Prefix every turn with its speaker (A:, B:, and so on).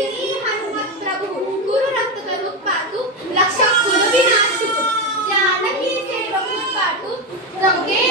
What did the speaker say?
A: ವಂದಿನಿ ಹನುಮತ್ ಪ್ರಭು ಗುರು ರಕ್ತದ ಪಾತು ಲಕ್ಷ ಕುಲವಿನಾಶು ಜಾನಕಿ ಸೇವಕ ಪಾಟು ಗಂಗೆ